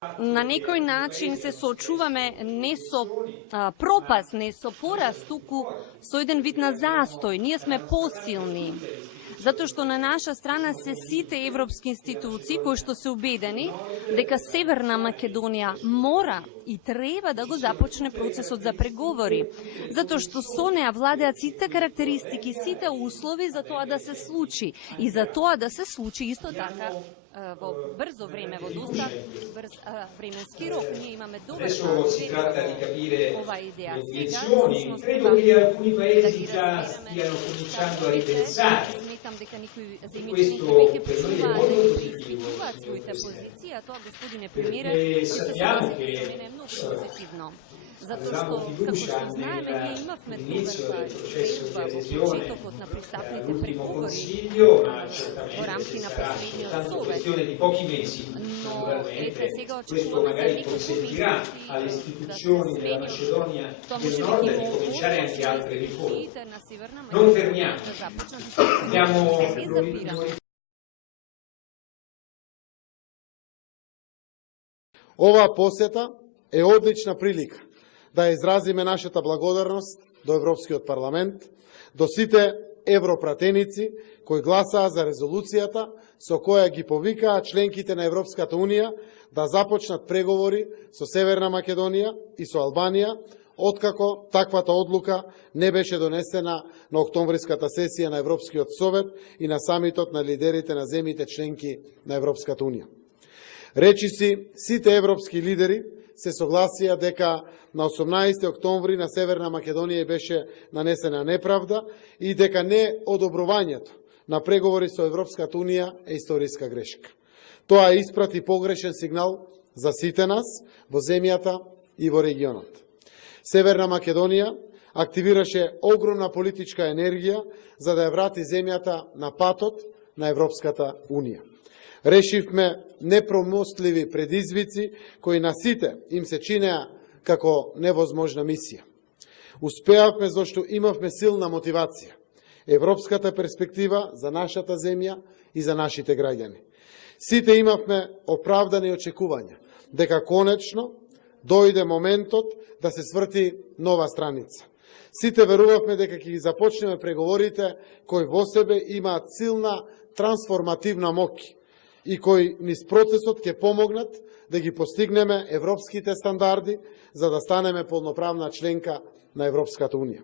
На некој начин се соочуваме не со пропаст, не со пораз, туку со еден вид на застој. Ние сме посилни. Затоа што на наша страна се сите европски институции кои што се убедени дека Северна Македонија мора и треба да го започне процесот за преговори. Затоа што со неа владеат сите карактеристики, сите услови за тоа да се случи. И за тоа да се случи исто така во брзо време, во доста брз временски рок. Ние имаме доволно ова идеја. Сега, всушност, credo che alcuni paesi già stiano cominciando a ripensare. Сметам дека некои Questo земјичани веќе per noi è почнуваат molto да positivo. преиспитуваат своите позиции, а тоа, господине премиере, Perché ќе се sappiamo согласите che со мене е многу позитивно. Затоа avevamo што, како fiducia што знаеме, ние имавме nell'inizio del processo di верба во adesione почетокот на пристапните all'ultimo преговори Consiglio, ma во certamente рамки на sarà последниот soltanto совет. questione di pochi mesi, Но naturalmente. ете, сега Questo очекуваме за magari неколку consentirà месеци alle да се istituzioni della смени Macedonia тоа del може да Nord ги di cominciare anche омотгочи altre riforme. институциите на Северна Non Македонија fermiamo. да започнат да се Abbiamo не запираме. Оваа посета е одлична прилика да изразиме нашата благодарност до Европскиот парламент, до сите европратеници кои гласаа за резолуцијата со која ги повикаа членките на Европската Унија да започнат преговори со Северна Македонија и со Албанија, откако таквата одлука не беше донесена на октомвриската сесија на Европскиот совет и на самитот на лидерите на земјите членки на Европската Унија. Речиси, сите европски лидери се согласија дека на 18 октомври на Северна Македонија беше нанесена неправда и дека не одобрувањето на преговори со Европската Унија е историска грешка. Тоа испрати погрешен сигнал за сите нас во земјата и во регионот. Северна Македонија активираше огромна политичка енергија за да ја врати земјата на патот на Европската Унија. Решивме непромостливи предизвици кои на сите им се чинеа како невозможна мисија. Успеавме зашто имавме силна мотивација, европската перспектива за нашата земја и за нашите граѓани. Сите имавме оправдани очекувања дека конечно дојде моментот да се сврти нова страница. Сите верувавме дека ќе ги започнеме преговорите кои во себе имаат силна трансформативна моќ и кои низ процесот ќе помогнат да ги постигнеме европските стандарди за да станеме полноправна членка на Европската Унија.